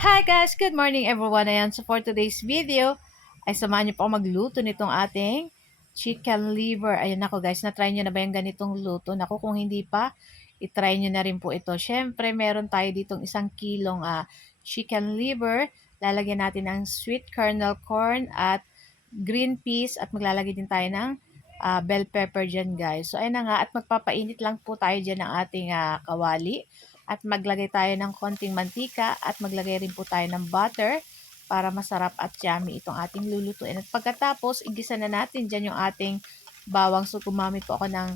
Hi guys! Good morning everyone! Ayan, so for today's video, ay samahan niyo po ako magluto nitong ating chicken liver. Ayan ako guys, na-try niyo na ba yung ganitong luto? Naku, kung hindi pa, itry niyo na rin po ito. Siyempre, meron tayo ditong 1 kilong chicken liver. Lalagyan natin ng sweet kernel corn at green peas at maglalagay din tayo ng bell pepper dyan guys. So ayan na nga, at magpapainit lang po tayo dyan ng ating kawali. At maglagay tayo ng konting mantika at maglagay rin po tayo ng butter para masarap at yummy itong ating lulutuin. At pagkatapos, igisa na natin dyan yung ating bawang. So gumamit po ako ng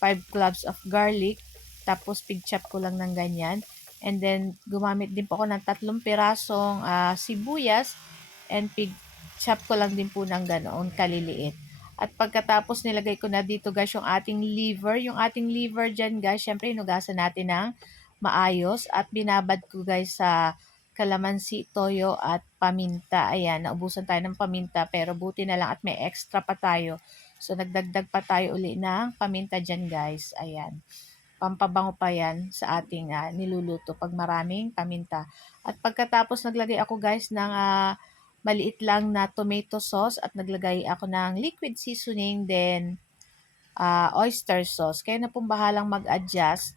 5 cloves of garlic. Tapos pig-chop ko lang ng ganyan. And then gumamit din po ako ng 3 pirasong sibuyas. And pig-chop ko lang din po ng ganoon kaliliit. At pagkatapos nilagay ko na dito guys yung ating liver. Yung ating liver dyan guys, syempre inugasan natin ng maayos. At binabad ko guys sa kalamansi, toyo at paminta. Ayan, naubusan tayo ng paminta pero buti na lang at may extra pa tayo. So nagdagdag pa tayo uli ng paminta dyan guys. Ayan, pampabango pa yan sa ating niluluto pag maraming paminta. At pagkatapos naglagay ako guys ng maliit lang na tomato sauce at naglagay ako ng liquid seasoning, then oyster sauce. Kaya na pong bahalang mag-adjust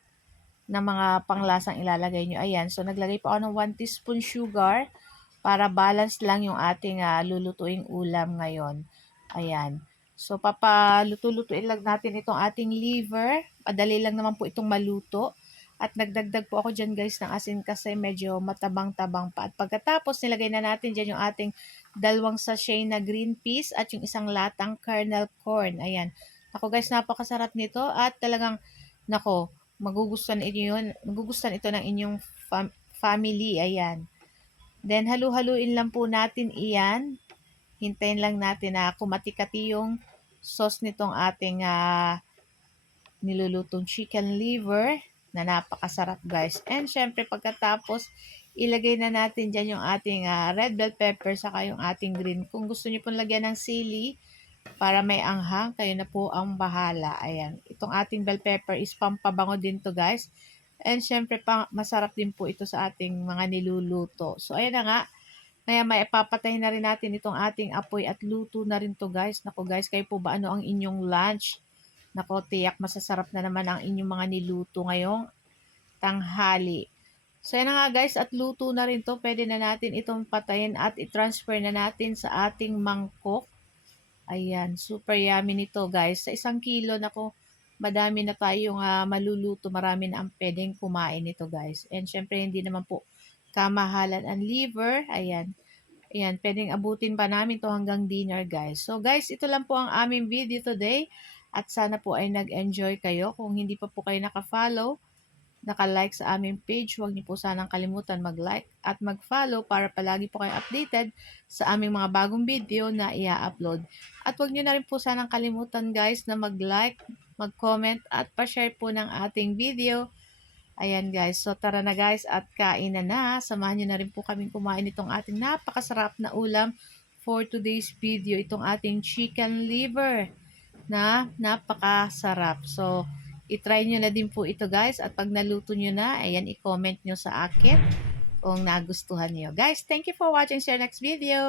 ng mga panglasang ilalagay nyo. Ayan, so naglagay pa ako ng 1 teaspoon sugar para balance lang yung ating lulutuing ulam ngayon. Ayan. So, papaluto-lutuin lang natin itong ating liver. Madali lang naman po itong maluto. At nagdagdag po ako dyan guys ng asin kasi medyo matabang-tabang pa. At pagkatapos, nilagay na natin dyan yung ating 2 sachet na green peas at yung 1 latang kernel corn. Ayan. Ako guys, napakasarap nito at talagang, nako, magugustuhan ito ng inyong family. Ayan. Then, halu-haluin lang po natin iyan. Hintayin lang natin na kumatikati yung sauce nitong ating nilulutong chicken liver na napakasarap guys. And syempre pagkatapos, ilagay na natin dyan yung ating red bell pepper saka yung ating green. Kung gusto niyo pong lagyan ng sili para may anghang, kayo na po ang bahala. Ayan. Itong ating bell pepper is pampabango din to guys. And syempre masarap din po ito sa ating mga niluluto. So ayan na nga. Kaya may papatayin na rin natin itong ating apoy at luto na rin to guys. Nako guys, kayo po ba ano ang inyong lunch? Nako, tiyak masasarap na naman ang inyong mga niluto ngayong tanghali. So yan na nga guys, at luto na rin to. Pwede na natin itong patayin at i-transfer na natin sa ating mangkok. Ayan, super yummy nito guys. Sa 1 kilo, nako, madami na tayong maluluto. Marami na ang pwedeng kumain nito guys. And syempre hindi naman po kamahalan ang liver. Ayan. Ayan, pwedeng abutin pa namin to hanggang dinner guys. So guys, ito lang po ang aming video today. At sana po ay nag-enjoy kayo. Kung hindi pa po kayo naka-follow, naka-like sa aming page, huwag niyo po sanang kalimutan mag-like at mag-follow para palagi po kayo updated sa aming mga bagong video na i-upload. At huwag niyo na rin po sanang kalimutan guys na mag-like, mag-comment at pa-share po ng ating video. Ayan guys, so tara na guys at kain na. Samahan niyo na rin po kaming kumain itong ating napakasarap na ulam for today's video. Itong ating chicken liver na napakasarap. So, itry nyo na din po ito guys. At pag naluto nyo na, ayan, i-comment nyo sa akin kung nagustuhan nyo. Guys, thank you for watching. See you next video.